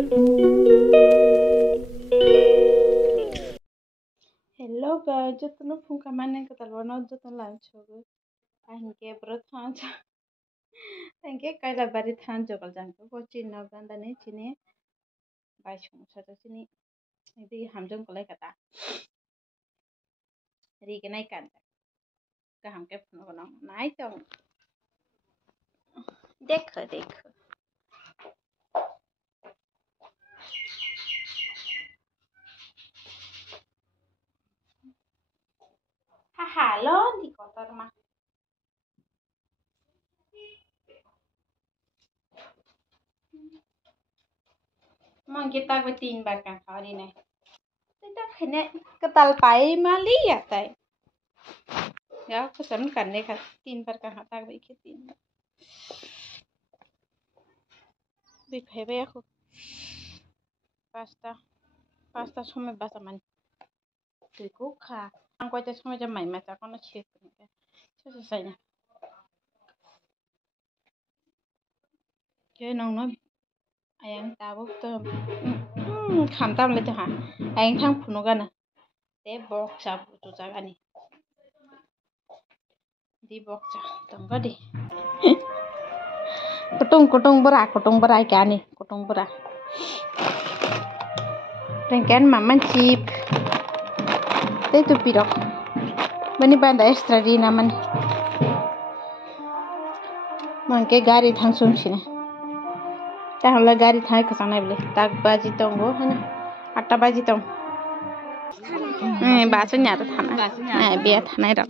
Hello guys, jotno phone kamane katal bono jotno lunch hogo. Ahingke bro thancha. Thanke kaila bari than jogal jangko bochin na ganda ne chini. Bai songsa to chini. Idi hamjong kolai kata. Ri ke nai kan. Ka hamke phone kono nai tong. Dekho dekho. Halo di kotor mah. Mang kita ko 3 बार का खारी ने तो खने कतल पाई माली आता है या कुछ हम करने का 3 बार का हाथा भाई के 3 बार भी फेबे को पास्ता समय बस मन तो को खा ang ko ta समय जब mai ta ko na check ne sai na ke nong no ayang tabo to kham tam le ha ayang thang phuno ga na te box sa tu cha ga ni di box sa tong ga di kutung bara kya ni kutung bara rengken maman chip te tu pirok bani banda extra di naman mangke gari thang sum sine তাহলে গাড়ি থাই খসা নাই বলে তাক বাজি তং গো হনা 8টা বাজি তং Basu nya ta thana be thanai ra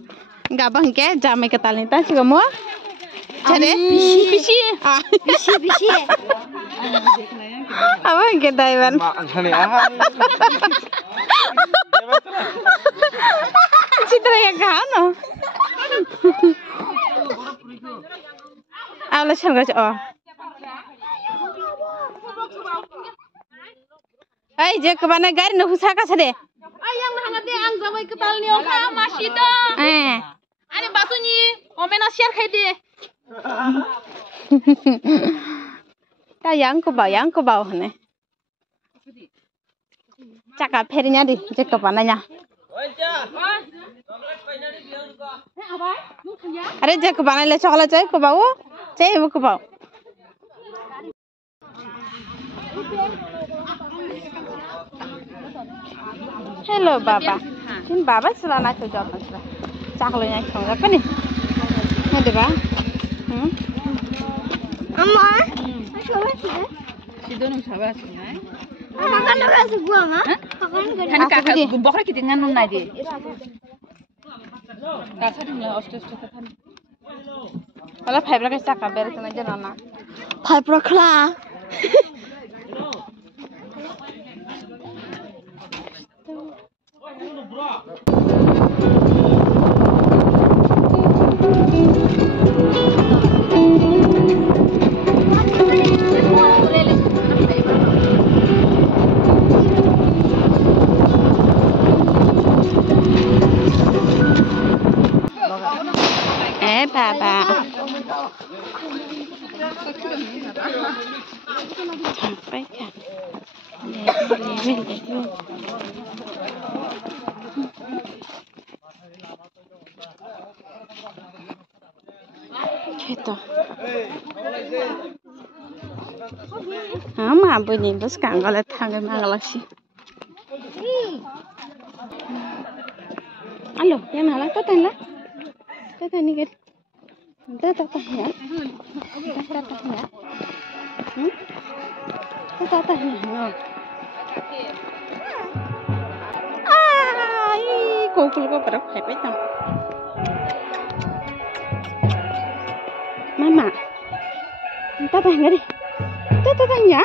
gabang ke jame ke talni ta sigamo chare bisi abang ke daiban citra ya gano ala sanga oh Ay, je kemana gari nu husaka sade? Ay, yang hangat deh, ang zawai ketal ni orang masih dah. Ani batu ni, omena share khai deh. Ta yang ko bau hne. Caka pherinya di, je kemana nya? Are je kemana le chokla cai ko bau? Cai bu ko bau. Hello Baba. Sin Baba selana ke job masla. Caklo nya khonga kani. Hade ba? Amma. Ashoba sida. Sido nung sabar sinai. Makan dulu sebuah mah. Makan gede. Kan kakak bokre kita nganun nadi. Kakak ni lah ostes kan. Kalau fiber ke caka beres na jana na. Fiber kla. Baba. Sampai kan. Gitu. Ama bunyi bos kanggalet hangat mangalasi. Halo, yang malah tatan lah. Tatan ni kan. Tatan ya. Tatan ya. Tatan ya. Ai, kokul ko parak khai pai tam. Mama. Tatan ngari. Tatan ya.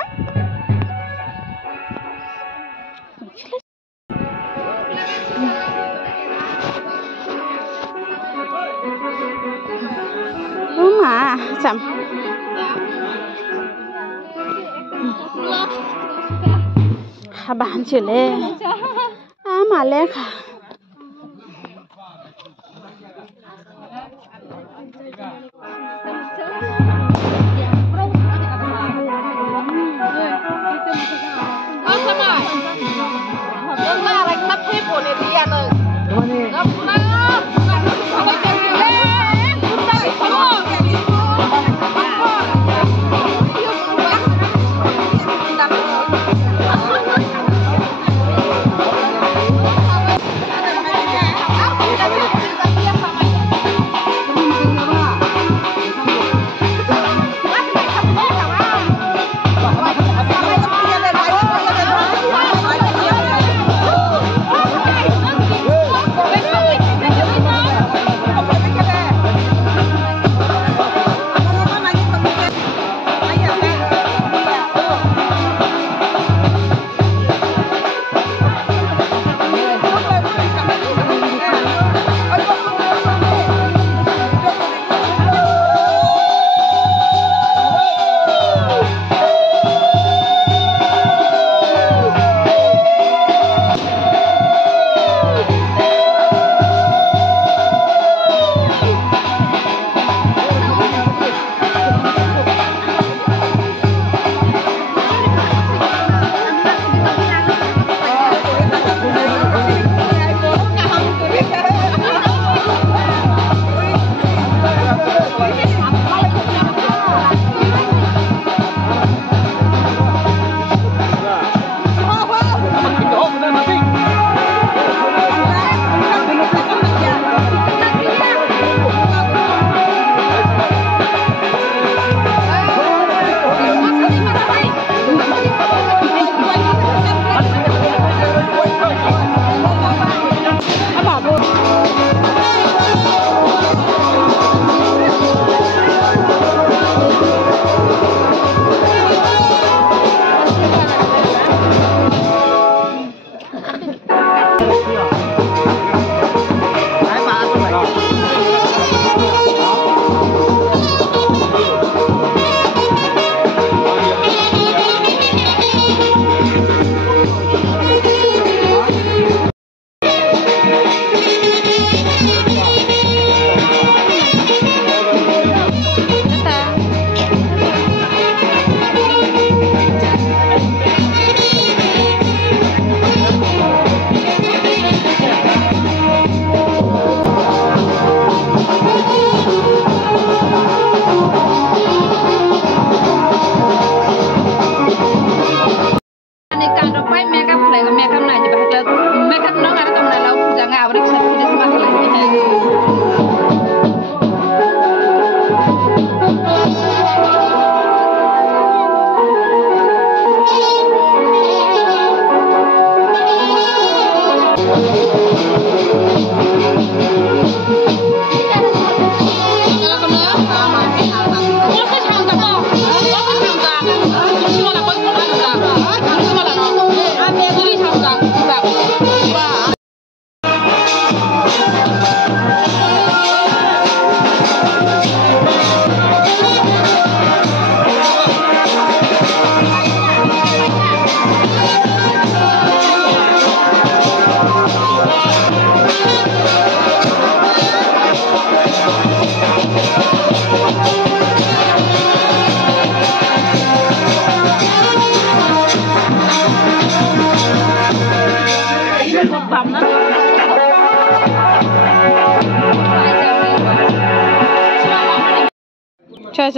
Mama, sam. Habahan chile. Maleka.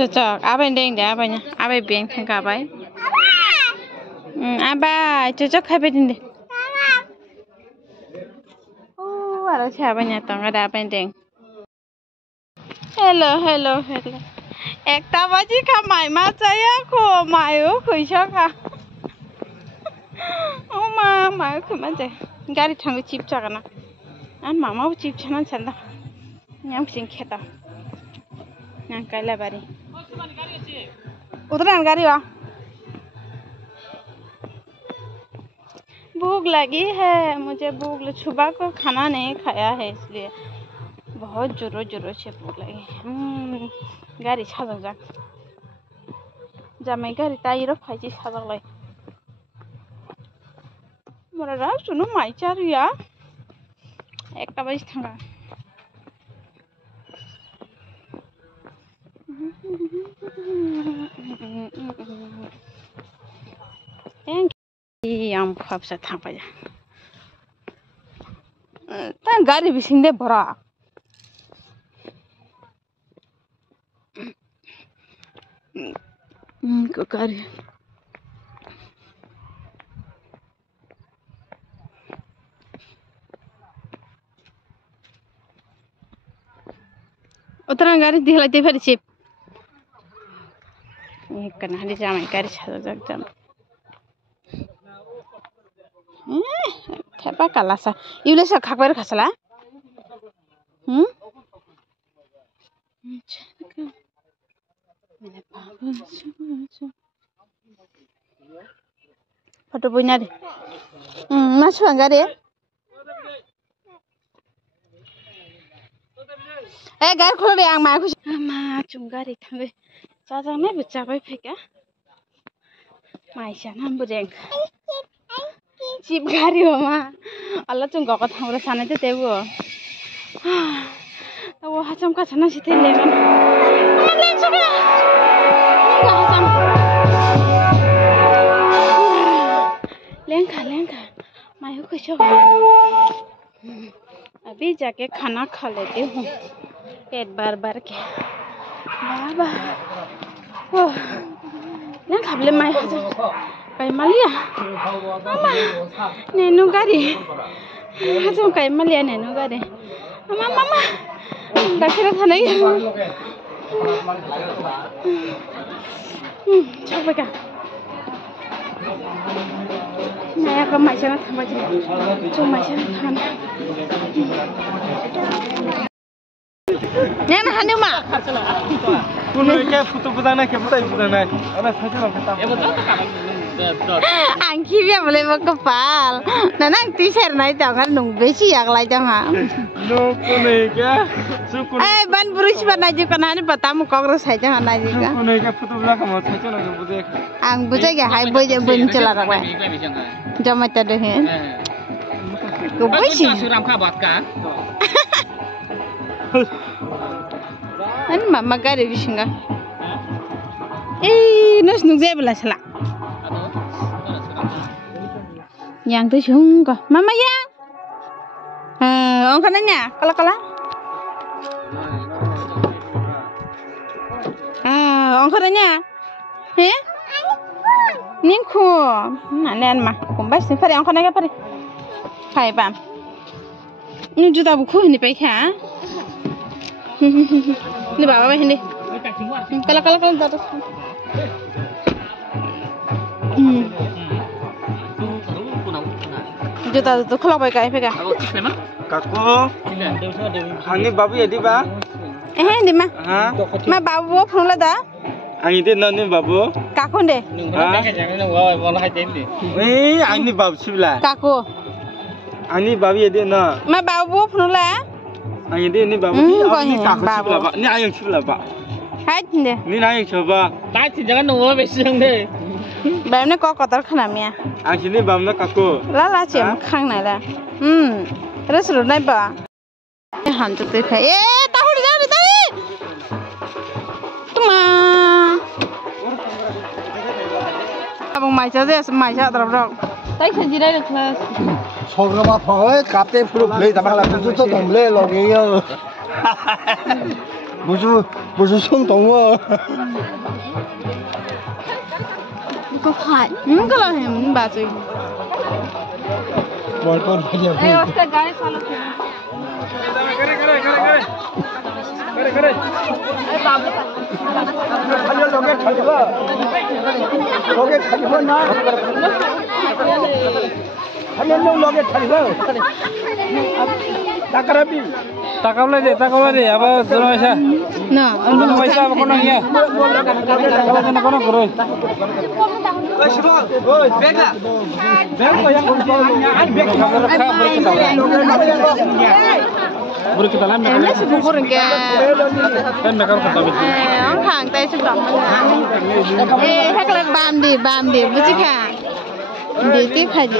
Cok, apa yang dia apanya? Apa yang tengah apa? Apa? Cocok apa ini? Oh, ada siapa nyatong ada apa yang? Hello. Ekta baji kamai macaya ko mayo kuisaka. Oh mayo kumaje. Gari tanggu chip cakana. An mama chip canan canda. Nyam sing kheta. Nyam kaila bari. उतरन गाड़ी वा भूख लगी है मुझे सुबह को खाना नहीं खाया है इसलिए बहुत जोरों से भूख लगी गाड़ी साजों जा जामाई गाड़ी टायर फाइजी साजों लाई मोरा राव सुनो माई चारुया एक बजे थांगा yang khap sa thang pa ja tan gari bising de bora ko gari utaran gari dihlai te phari chip kana hali jamai gari chha jak jam Apa kalasa? Ibu lesa khakbar khasala? Foto punya deh. Masuk enggak deh? Gar khol deh ang ma khus. Ma chunggari thambe. Jajang ne bucapai pheka. Maisha nam bureng. Chip gari mama, Allah cung gak ketemu sana aja tebu. Tahu hacam kat sana sih telekan. Mama lain suka. Enggak hacam. Lengka. Mayu kusuk. अभी जाके खाना खा लेती हूँ पेट बार के बाबा yang kabel mai kai malia mama nenu gari hajam kai malia nenu gari mama dakira thanai coba ka naya ka mai chana thama ji chu mai chana thana nena hanu ma Kuno ke foto budana ke foto budana ana saja nak kata angki biar boleh berkepal nana t-shirt naik jangan nung besi yang lain jangan no kuno ke sukun ban burush ban aja kan hari pertama kongres saja jangan aja kan kuno ke foto budana kamu saja nak budek ang budek ya hai budek buncel lah kan jam macam tu he kubesi suram kabat kan Ani mama gari bishinga. Nus nungze bela sala. Yang tu shunga. Mama yang. Orang kananya, kala. Orang kananya. Ningku. Nan mah. Kumbas ni pare orang kananya pare. Hai bam. Ni juta buku ni pakai ha. Ini bawa ini. Kalau jatuh. Juta tu kalau pakai apa? Kaku. Hani babu ya di ba? Di mana? Ma babu pun ada. Hani di nani babu? Kaku deh. Hani babu sebelah. Kaku. Hani babu ya di na. Ma babu pun ada. Ani dia ni babu ni kaku sebelah pak. Ni ayam sebelah pak. Hai deh. Ni ayam coba. Tak sih jangan nunggu besok deh. Baru ni kau kotor kenapa? Ani ni babu nak kaku. Lala cem kang nala. Terus lu naik ba? Hantu tu kaya. Tahu di sana tadi. Tuma. Abang macam tu, macam terus. Tak sih jiran kelas. Sogra phơi cáp tê phụ lấy tao là bùi chú tổng lấy lò cái bùi chú xong tổng à có phải cái là hình bà chị mọi con phải nhớ ê उसका गाड़ी चालू है करे ए बाबू लोगे खाली हो ना खाली लोगे खाली हो takarabi takawle de aba dono aisa na dono aisa aba kono ya dono kono koroi oi shibo oi bega ko yang bega kha buru kita lam em lấy sự phục vụ kìa kan makar kata bi ông hàng tay sự phẩm ê hết lên bam đi bữa trước à đi tiếp hay gì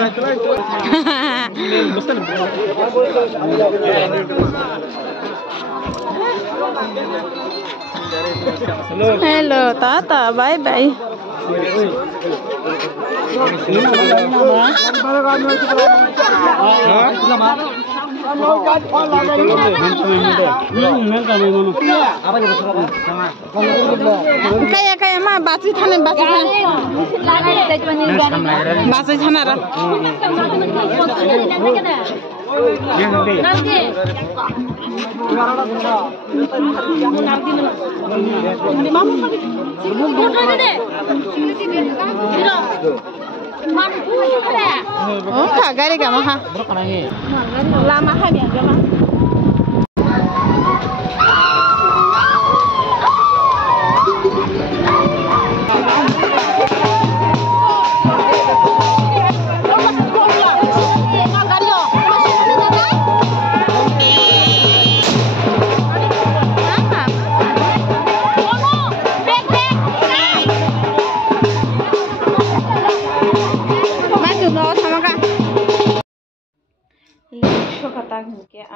hello tata bye bye kayak mah batu thane ra oh kagak deh kamu ha lama ha dia lama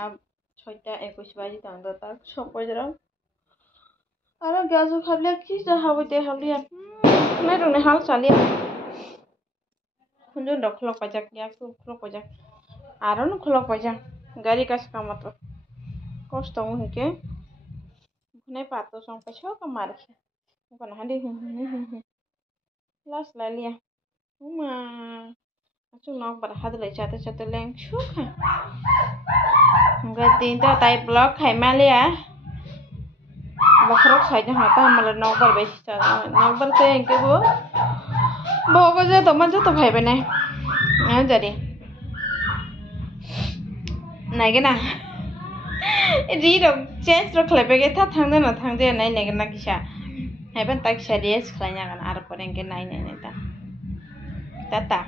अब 6:21 বাজে তাঙ্গা তাক সব বাজরা আর গাজু খাবলে কি যা হাবতে হাবলিয়া নাই রনে হাল চালিয়া খুঁজো ডখলক পাজাক ইয়া খুলক পাজাক আরো ন খুলক পাজাক গাড়ি কাজ কামাতো কষ্ট মুকে নাই পাতো সং পাছো কামার কোন হাঁদি লাস লালিয়া উমা আচু নক বার হাদলে চাতে চাতে লেং সুখা tin ta tay block khai malia bakrok sai jang ta mala nokbar be cha nokbar te enke bo je to man to bhai be nai a jari nai ge na ri ro change ro khle be ge tha thang na thang de nai ne ge na kisa hai ban tak sa res khlai nya gan ar por enke nai ta ta